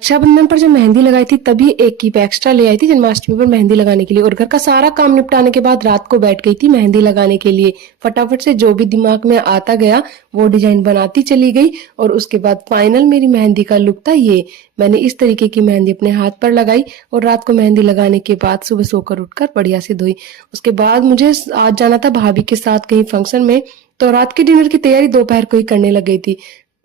रक्षाबंधन पर जब मेहंदी लगाई थी तभी एक कीप एक्स्ट्रा ले आई थी जन्माष्टमी पर मेहंदी लगाने के लिए। और घर का सारा काम निपटाने के बाद रात को बैठ गई थी मेहंदी लगाने के लिए। फटाफट से जो भी दिमाग में आता गया वो डिजाइन बनाती चली गई। और उसके बाद फाइनल मेरी मेहंदी का लुक था ये। मैंने इस तरीके की मेहंदी अपने हाथ पर लगाई और रात को मेहंदी लगाने के बाद सुबह सोकर उठकर बढ़िया से धोई। उसके बाद मुझे आज जाना था भाभी के साथ कहीं फंक्शन में, तो रात के डिनर की तैयारी दोपहर को ही करने लग गई थी।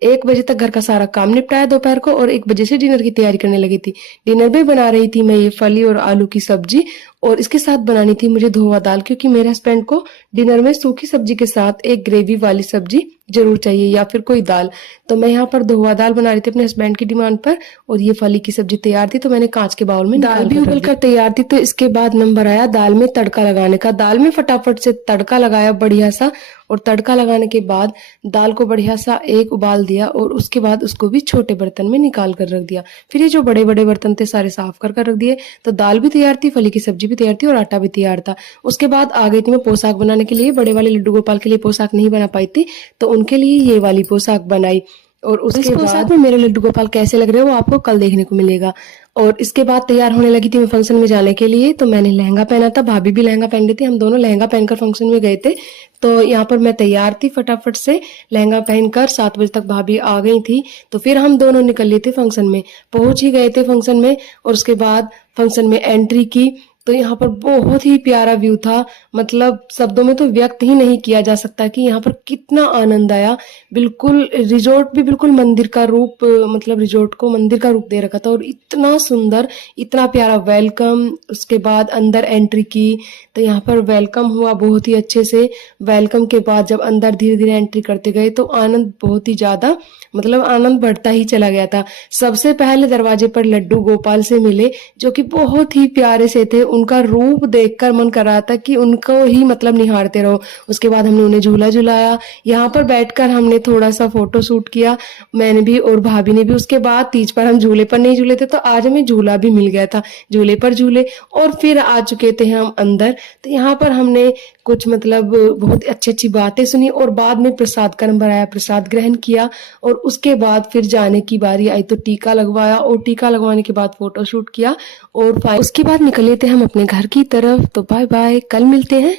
1 बजे तक घर का सारा काम निपटाया दोपहर को और 1 बजे से डिनर की तैयारी करने लगी थी। डिनर में बना रही थी मैं ये फली और आलू की सब्जी, और इसके साथ बनानी थी मुझे धोआ दाल, क्योंकि मेरे हस्बैंड को डिनर में सूखी सब्जी के साथ एक ग्रेवी वाली सब्जी जरूर चाहिए या फिर कोई दाल। तो मैं यहाँ पर धोआ दाल बना रही थी अपने हस्बैंड की डिमांड पर, और ये फली की सब्जी तैयार थी तो मैंने कांच के बाउल में दाल भी उबल कर तैयार थी। तो इसके बाद नंबर आया दाल में तड़का लगाने का। दाल में फटाफट से तड़का लगाया बढ़िया सा, और तड़का लगाने के बाद दाल को बढ़िया सा एक उबाल दिया और उसके बाद उसको भी छोटे बर्तन में निकाल कर रख दिया। फिर ये जो बड़े बड़े बर्तन थे सारे साफ कर रख दिए। तो दाल भी तैयार थी, फली की सब्जी भी तैयार थी और आटा भी तैयार था। उसके बाद आ गई थी मैं पोशाक बनाने के लिए। बड़े वाले लड्डू गोपाल के लिए पोशाक नहीं बना पाई थी तो उनके लिए ये वाली पोशाक बनाई। और उसके पोशाक में मेरे लड्डू गोपाल कैसे लग रहे हैं वो आपको कल देखने को मिलेगा। और इसके बाद तैयार होने लगी थी मैं फंक्शन में जाने के लिए। तो मैंने लहंगा पहना था, भाभी भी लहंगा पहन रही थी, हम दोनों लहंगा पहनकर फंक्शन में गए थे। तो यहाँ पर मैं तैयार थी फटाफट से लहंगा पहनकर। 7 बजे तक भाभी आ गई थी तो फिर हम दोनों निकल लिए थे फंक्शन में। पहुंच ही गए थे फंक्शन में और उसके बाद फंक्शन में एंट्री की। तो यहाँ पर बहुत ही प्यारा व्यू था, मतलब शब्दों में तो व्यक्त ही नहीं किया जा सकता कि यहाँ पर कितना आनंद आया। बिल्कुल रिजॉर्ट भी बिल्कुल मंदिर का रूप, मतलब रिजॉर्ट को मंदिर का रूप दे रखा था। और इतना सुंदर, इतना प्यारा वेलकम। उसके बाद अंदर एंट्री की तो यहाँ पर वेलकम हुआ बहुत ही अच्छे से। वेलकम के बाद जब अंदर धीरे धीरे एंट्री करते गए तो आनंद बहुत ही ज्यादा, मतलब आनंद बढ़ता ही चला गया था। सबसे पहले दरवाजे पर लड्डू गोपाल से मिले जो कि बहुत ही प्यारे से थे। उनका रूप देखकर मन कर रहा था कि उनको ही मतलब निहारते रहो। उसके बाद हमने उन्हें झूला झुलाया। यहाँ पर बैठकर हमने थोड़ा सा फोटो शूट किया, मैंने भी और भाभी ने भी। उसके बाद तीज पर हम झूले पर नहीं झूले थे तो आज हमें झूला भी मिल गया था, झूले पर झूले। और फिर आ चुके थे हम अंदर। तो यहाँ पर हमने कुछ मतलब बहुत अच्छी अच्छी बातें सुनी और बाद में प्रसाद का नंबर आया, प्रसाद ग्रहण किया। और उसके बाद फिर जाने की बारी आई तो टीका लगवाया, और टीका लगवाने के बाद फोटो शूट किया। और उसके बाद निकले थे हम अपने घर की तरफ। तो बाय बाय, कल मिलते हैं।